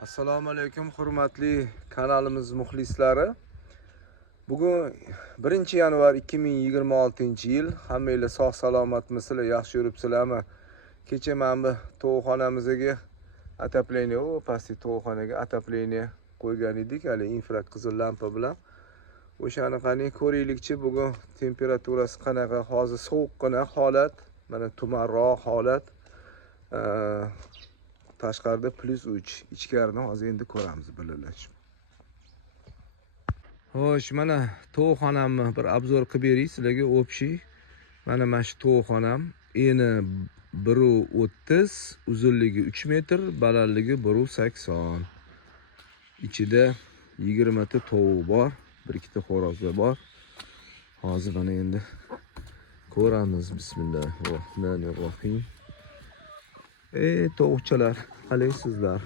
Assalomu alaykum hurmatli kanalimiz muxlislari. Bugun 1 yanvar 2026-yil. Hammanglar sog' salomatmisizlar, yaxshi yuribsizlarmi? Kecha men bu tovuqxonamizga atapleniya, pastki tovuqxonaga atapleniya qo'ygan edik, hali infraqizil lampa bilan. O'shani qani ko'raylikchi, bugun temperaturasi qanaqa? Hozir sovuqqina holat, mana tumanroq holat. Tashqarida +3, ichkarida hozir endi ko'ramiz birlashib. Xo'sh, mana tovuqxonamni bir obzor qilib beray sizlarga общий. Mana shu tovuqxonam, eni 1.30, uzunligi 3 metr, balandligi 1.80. Ichida 20 ta tovuq bor, 1-2 ta xo'roz bor. Hozir mana endi ko'ramiz. Bismillahirrohmanirrohim. Tovuqchalar, qalaysizlar?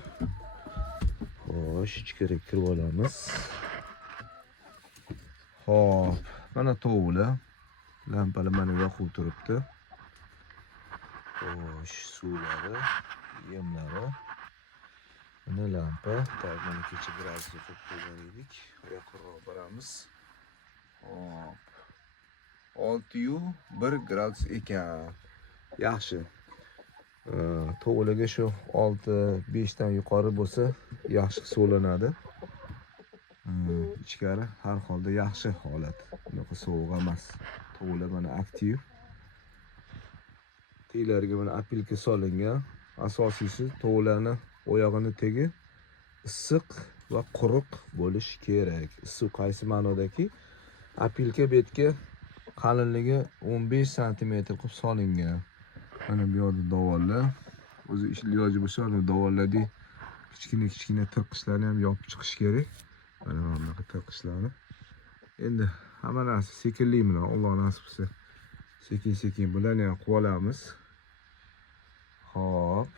Xo'sh, ichkariga kirib olamiz. Xo'p, mana tovuqlar. Lampalar mana yoqib turibdi. Xo'sh, suvlari, yemlari. Mana lampa, mana kecha biroz yoqib qo'ygan edik. Yaqinroq boramiz. Hop. 6.1 gradus ekan. Yaxshi. Tovuqlarga shu 6-5 dan yuqori bo'lsa yaxshi hisoblanadi. Ichkari har holda yaxshi holat. Bunaqa sovuq emas. Tovuqlar mana aktiv. Teylariga mana apilka solingan. Asosiysi tovuqlarning oyog'ini tegi issiq va quruq bo'lishi kerak. Issiq qaysi ma'nodaki? Apilka betga qalinligi 15 cm qilib solingan. Mana bu yerda davollar. O'zi iloji bo'lsa, davollarda kichkina tirqishlarni ham yopib chiqish kerak. Mana bunaqa tirqishlarni. Endi hamma narsa sekinlik bilan, Alloh nasib qilsa, sekin bularni ham qilib olamiz. Xo'p,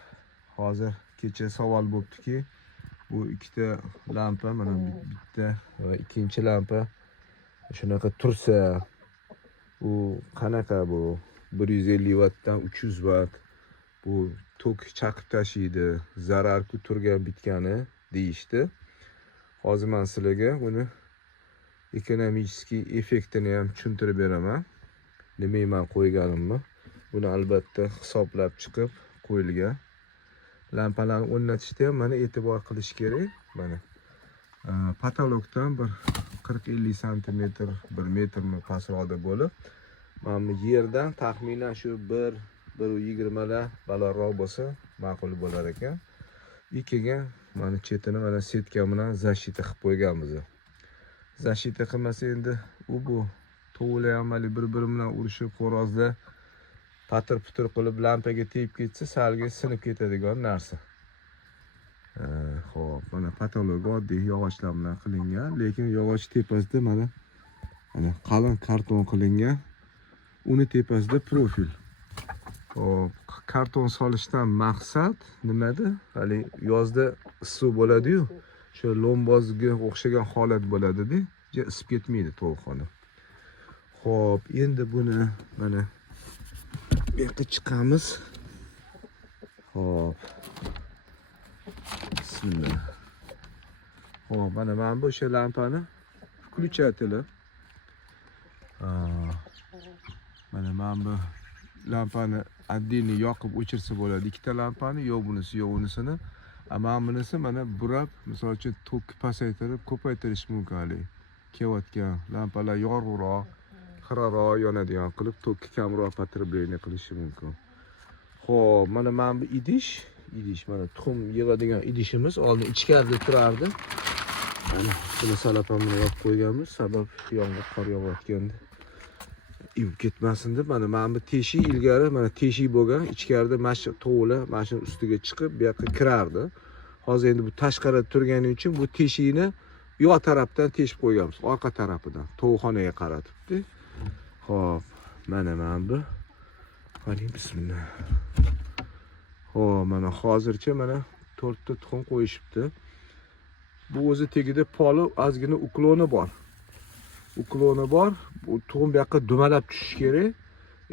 hozir kecha savol bo'ptiki, bu ikkita lampa, mana bitta va ikkinchi lampa shunaqa tursa, bu qanaqa bu? 150 wattdan 300 watt bu tok chaqib tashiydi, zarar turgan bitgani deyishdi. Hozir men sizlarga uni ekonomik effektini ham tushuntirib beraman. Nimaga men qo'yganimni. Buni albatta hisoblab chiqib qo'yilgan. Lampalarni o'rnatishda ham mana e'tibor qilish kerak. Mana patologdan bir 40-50 cm, 1 metrni pastroqda bo'lib, mana bu yerdan taxminan shu 1.20 lar balandroq bo'lsa ma'qul bo'lar ekan. Ikkiga mana chetini mana setka bilan zashita qilib qo'yganmiz. Zashita qilmasa endi bu tovuqlar ham bir-biri bilan urushib, xo'rozlar patir-putir qilib lampaga tegib ketsa, salga sinib ketadigan narsa. Xo'p, mana patolog oddiy yog'ochlar bilan qilingan, lekin yog'och tepasida mana qalin karton qilingan. Uni tepasida profil. Hop, karton solishdan maqsad nimada? Hali yozda issiq bo'ladi-yu, shu lombozga o'xshagan holat bo'ladi-da, isib ketmaydi tovuqxona. Hop, endi buni mana bu yerga chiqamiz. Hop. Bismillah. Hop, mana bu o'sha lampani включатель. Mana bu lampani addini yoqib o'chirsa bo'ladi. Ikkita lampani, yo bunisi, yo unisini. Mana bunisi mana burab, misol uchun tokki pasaytirib, ko'paytirish mumkin. Kelayotgan lampalar yorug'roq, xiraroq yonadigan qilib, tokki kamroq потребление qilishi mumkin. Xo'p, mana bu idish, mana tuxum yig'adigan idishimiz oldin ichkarida turardi. Mana buni salapam bilan yopib qo'yganmiz, sabab yomg'ir qor yog'ayotganda ivib ketmasin deb. Mana bu teshik ilgari mana teshik bo'lgan, ichkarida mana tovuqlar mana shu ustiga chiqib bu yoqqa kirardi. Hozir endi bu tashqarida turgani uchun bu teshikni yo tarafdan teshib qo'yganmiz, orqa tarafidan, tovuqxonaga qaratibdi. Xo'p, mana bu. Qarang, bismillah. Xo'p, mana hozircha mana 4 ta tuxum qo'yishibdi. Bu o'zi tegida poli ozgina ukloni bor. Bu tuxum bu yoqqa dumalab tushishi kerak.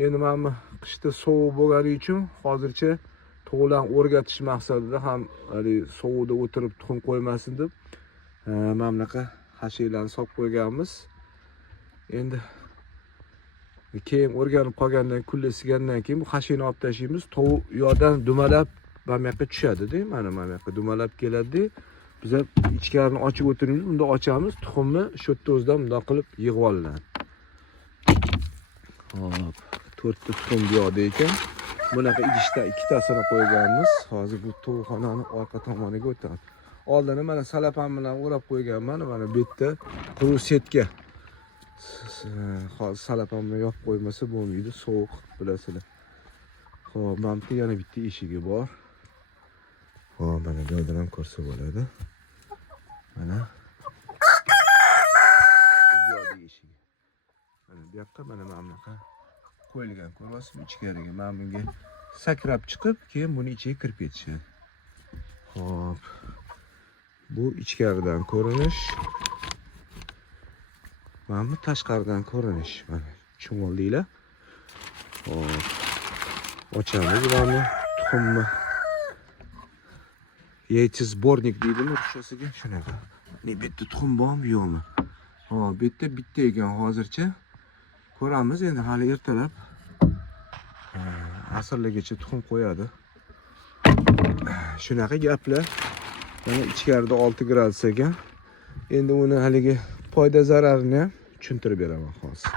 Endi mana qishda sovuq bo'lgani uchun hozircha to'g'lan o'rgatish maqsadida ham hali sovuqda o'tirib tuxum qo'ymasin deb mana bunaqa hashiylarni solib qo'yganmiz. Endi keyin o'rganib qolgandan kunlar isigandan keyin bu hashiyni olib tashlaymiz. Tovuq yoqdan dumalab mana bu yoqqa tushadi-da, mana bu yoqqa dumalab keladi. Biz ham ichkarini ochib o'tiramiz, bunda ochamiz, tuxumni shu yerda o'zidan bundoq qilib yig'ib olinadi. Hop, 4 ta tuxum bu yoqda ekan. Bunaqa idishdan ikkitasini qo'yganmiz. Hozir bu tovuqxonani orqa tomoniga o'tamiz. Oldini mana salapan bilan o'rab qo'yganman. Mana bu yerda quruq setga. Hozir salapan bilan yopib qo'ymasa bo'lmaydi, sovuq bilasizlar. Xo'p, mana bu yana bitta eshigi bor. Hop, mana bu yerdan ham ko'rsa bo'ladi. Mana bu yoqda eshigi. Mana bu yoqqa mana bunaqa qo'yilgan, ko'ryapsizmi, ichkariga. Mana bunga sakrab chiqib, keyin buni ichiga kirib ketishadi. Xo'p. Bu ichkaridan ko'rinish. Mana bu tashqaridan ko'rinish. Mana chumolliklar. Hop. Ochamiz buni, tuxumni. Yayti sbornik deydimi ruschasiga? Shunaqa. Ne bu yerda tuxum bormi, yo'qmi? Hop, bu yerda bitta ekan hozircha. Ko'ramiz endi hali ertalab. Asrlargacha tuxum qo'yadi. Shunaqa gaplar. Mana ichkarida 6 gradus ekan. Endi uni haligi foyda zararini ham tushuntirib beraman hozir.